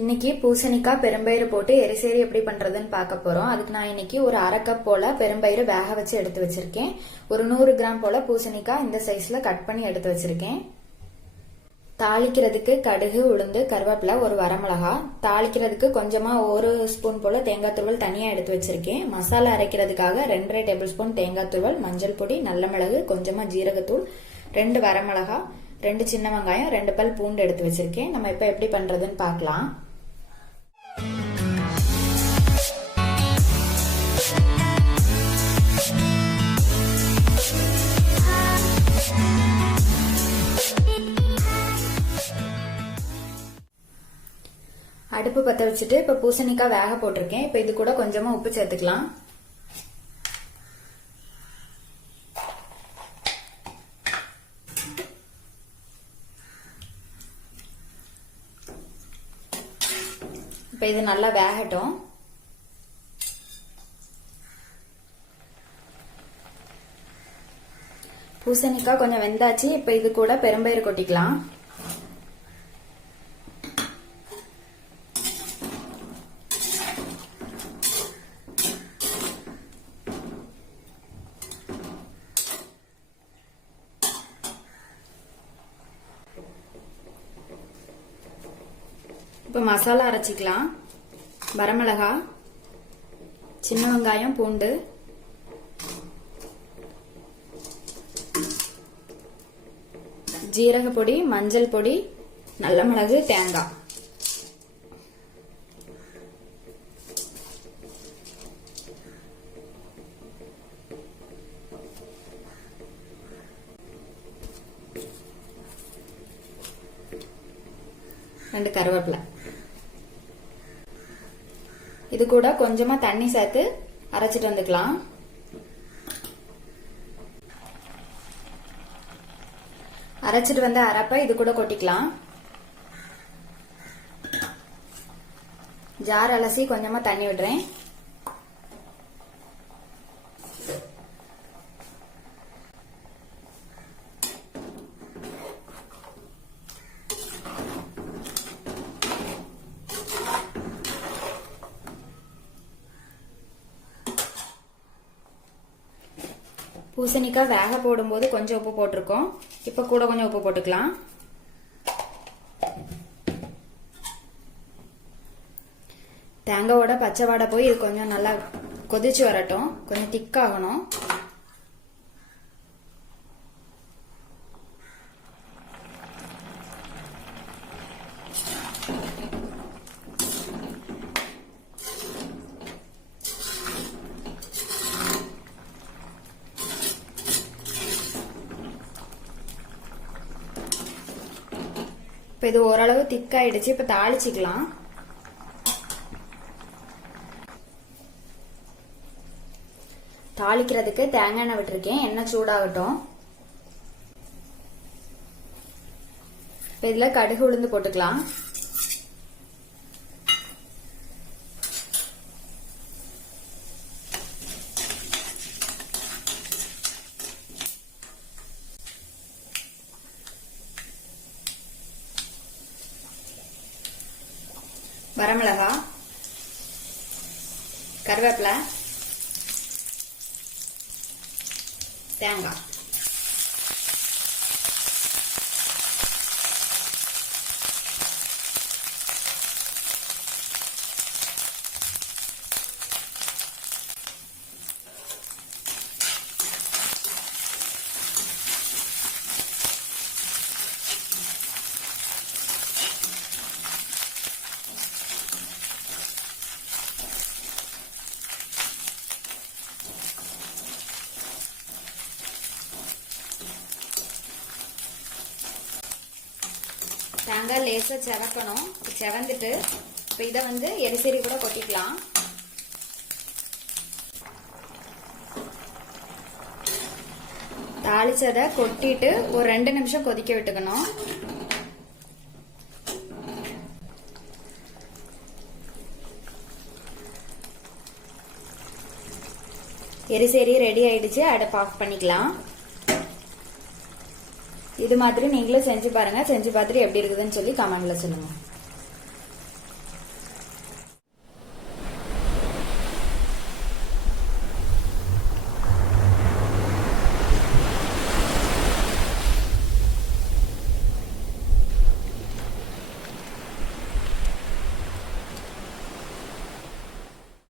இன்னைக்கு பூசணிக்காய் பெரும்பயிறு போட்டு எரிசேரி எப்படி பண்றதுன்னு பார்க்க போறோம். அதுக்கு நான் இன்னைக்கு ஒரு 1/2 கப் போல பெரும்பயிறு வேக வச்சு எடுத்து வச்சிருக்கேன். ஒரு 100 கிராம் போல பூசணிக்காய் இந்த சைஸ்ல கட் பண்ணி எடுத்து வச்சிருக்கேன். தாளிக்கிறதுக்கு கடுகு, உளுந்து, கருவேப்பிலை, ஒரு வரமிளகா. தாளிக்கிறதுக்கு கொஞ்சமா 1 ஸ்பூன் போல தேங்காய் துருவல் தனியா எடுத்து வச்சிருக்கேன். மசாலா அரைக்கிறதுக்காக 2.5 டேபிள் ஸ்பூன் தேங்காய் துருவல், மஞ்சள் பொடி, நல்ல மிளகு, கொஞ்சமா ஜீரகத்தூள், 2 வரமிளகா, 2 சின்ன வெங்காயம், 2 பல் பூண்டு எடுத்து வச்சிருக்கேன். நம்ம இப்ப எப்படி பண்றதுன்னு பார்க்கலாம். அடுப்பு பத்த வச்சுட்டு இப்ப பூசணிக்காய் வேக போட்டிருக்கேன். இப்ப இது கூட கொஞ்சமா உப்பு சேர்த்துக்கலாம். இப்ப இது நல்லா வேகட்டும். பூசணிக்காய் கொஞ்சம் வெந்தாச்சு. இப்ப இது கூட பெரும்பயிறு கொட்டிக்கலாம். இப்ப மசாலா அரைச்சிக்கலாம். வரமிளகா, சின்ன வெங்காயம், பூண்டு, ஜீரக பொடி, மஞ்சள் பொடி, நல்ல மிளகு, தேங்காய். ரெண்டு கருவேப்பிலை. இது கூட கொஞ்சமா தண்ணி சேர்த்து அரைச்சிட்டு வந்துக்கலாம். அரைச்சிட்டு வந்த அரைப்பை இது கூட கொட்டிக்கலாம். ஜார் அலசி கொஞ்சமா தண்ணி விடுறேன். பூசணிக்காய் வேக போடும்போது கொஞ்சம் உப்பு போட்டிருக்கோம். இப்ப கூட கொஞ்சம் உப்பு போட்டுக்கலாம். தேங்காயோட பச்சை வாடை போய் இது கொஞ்சம் நல்லா கொதிச்சு வரட்டும். கொஞ்சம் திக்காகணும். இப்ப இது ஓரளவு திக்காயிடுச்சு. இப்ப தாளிச்சுக்கலாம். தாளிக்கிறதுக்கு தேங்காய் எண்ணெய் விட்டுருக்கேன். எண்ணெய் சூடாகட்டும். இப்ப இதுல கடுகு, உளுந்து போட்டுக்கலாம். வரமிளகா, கருவேப்பிலை, தேங்காய். தேங்காய் லேசா செவக்கணும். செவந்துட்டு இப்ப இத எரிசேரி கூட கொட்டிக்கலாம். தாளிச்சத கொட்டிட்டு ஒரு 2 நிமிஷம் கொதிக்க விட்டுக்கணும். எரிசேரி ரெடி ஆயிடுச்சு. அடுப்பு ஆஃப் பண்ணிக்கலாம். இது மாதிரி நீங்களும் செஞ்சு பாருங்க. செஞ்சு பார்த்துட்டு எப்படி இருக்குதுன்னு சொல்லி கமெண்ட்ல சொல்லுங்க.